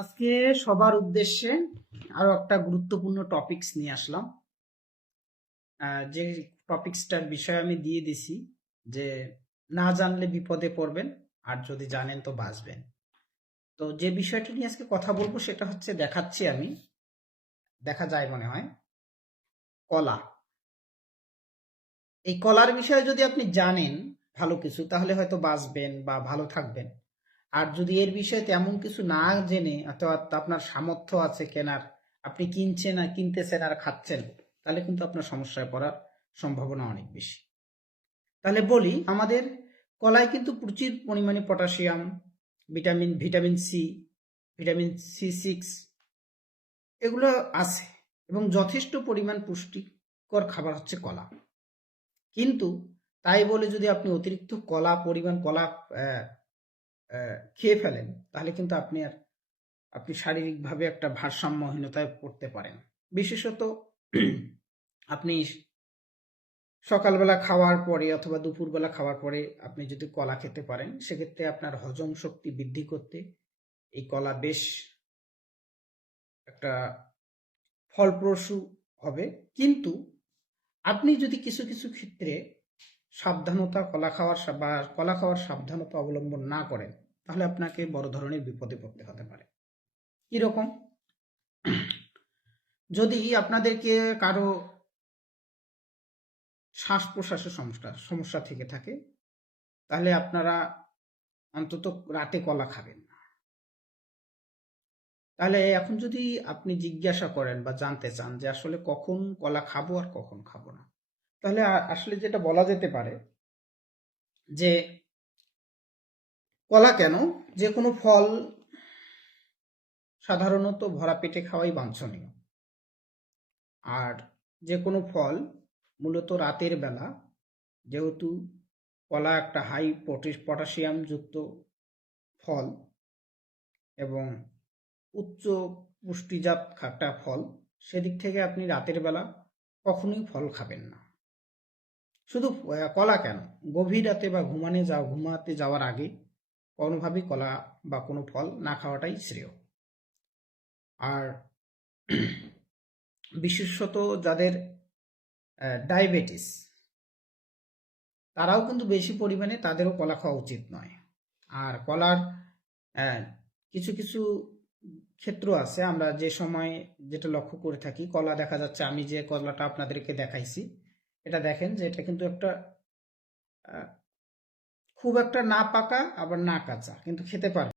আজকে সবার উদ্দেশ্যে আরো একটা গুরুত্বপূর্ণ টপিকস নিয়ে আসলাম। যে টপিকসটার বিষয় আমি দিয়ে দিছি যে না জানলে বিপদে পড়বেন, আর যদি জানেন তো বাঁচবেন। তো যে বিষয়টা নিয়ে আজকে কথা বলবো সেটা হচ্ছে, দেখাচ্ছি আমি, দেখা যায় মনে হয়, কলা। এই কলার বিষয়ে যদি আপনি জানেন ভালো কিছু, তাহলে হয়তো বাঁচবেন বা ভালো থাকবেন। আর যদি এর বিষয়ে তেমন কিছু না জেনে, অথবা আপনার সামর্থ্য আছে কেনার, আপনি কিনছেন আর কিনতেছেন আর খাচ্ছেন, তাহলে কিন্তু আপনার সমস্যায় পড়ার সম্ভাবনা অনেক বেশি। তাহলে বলি, আমাদের কলায় কিন্তু প্রচুর পরিমাণে potassium, vitamin C, vitamin C6 এগুলো আছে, এবং যথেষ্ট পরিমাণ পুষ্টিকর খাবার হচ্ছে কলা। কিন্তু তাই বলে যদি আপনি অতিরিক্ত কলা খেয়ে ফেলেন, তাহলে কিন্তু আপনি শারীরিকভাবে একটা ভারসাম্যহীনতায় পড়তে পারেন। বিশেষত আপনি সকালবেলা খাওয়ার পরে অথবা দুপুরবেলা খাওয়ার পরে আপনি যদি কলা খেতে পারেন, সেক্ষেত্রে আপনার হজম শক্তি বৃদ্ধি করতে এই কলা বেশ একটা ফলপ্রসূ হবে। কিন্তু আপনি যদি কিছু কিছু ক্ষেত্রে কলা খাওয়ার সাবধানতা অবলম্বন না করেন, তাহলে আপনাকে বড় ধরনের বিপদে পড়তে হতে পারে। কিরকম? যদি আপনাদেরকে কারো শ্বাস প্রশ্বাসের সমস্যা থেকে থাকে, তাহলে আপনারা অন্তত রাতে কলা খাবেন না। তাহলে এখন যদি আপনি জিজ্ঞাসা করেন বা জানতে চান যে আসলে কখন কলা খাবো আর কখন খাবো না, তাহলে আসলে যেটা বলা যেতে পারে যে কলা কেন, যে কোনো ফল সাধারণত ভরা পেটে খাওয়াই বাঞ্ছনীয়। আর যে কোনো ফল মূলত রাতের বেলা, যেহেতু কলা একটা হাই পটাশিয়াম যুক্ত ফল এবং উচ্চ পুষ্টিজাত একটা ফল, সেদিক থেকে আপনি রাতের বেলা কখনোই ফল খাবেন না। শুধু কলা কেন, গভীর রাতে বা ঘুমাতে যাওয়ার আগে কোনোভাবেই কলা বা কোনো ফল না খাওয়াটাই শ্রেয়। আর বিশেষত যাদের ডায়াবেটিস, তারাও কিন্তু বেশি পরিমাণে, তাদেরও কলা খাওয়া উচিত নয়। আর কলার কিছু কিছু ক্ষেত্র আছে, আমরা যে সময় যেটা লক্ষ্য করে থাকি, কলা দেখা যাচ্ছে, আমি যে কলাটা আপনাদেরকে দেখাইছি, এটা দেখেন যে এটা কিন্তু একটা খুব একটা না পাকা আবার না কাঁচা, কিন্তু খেতে পারবে।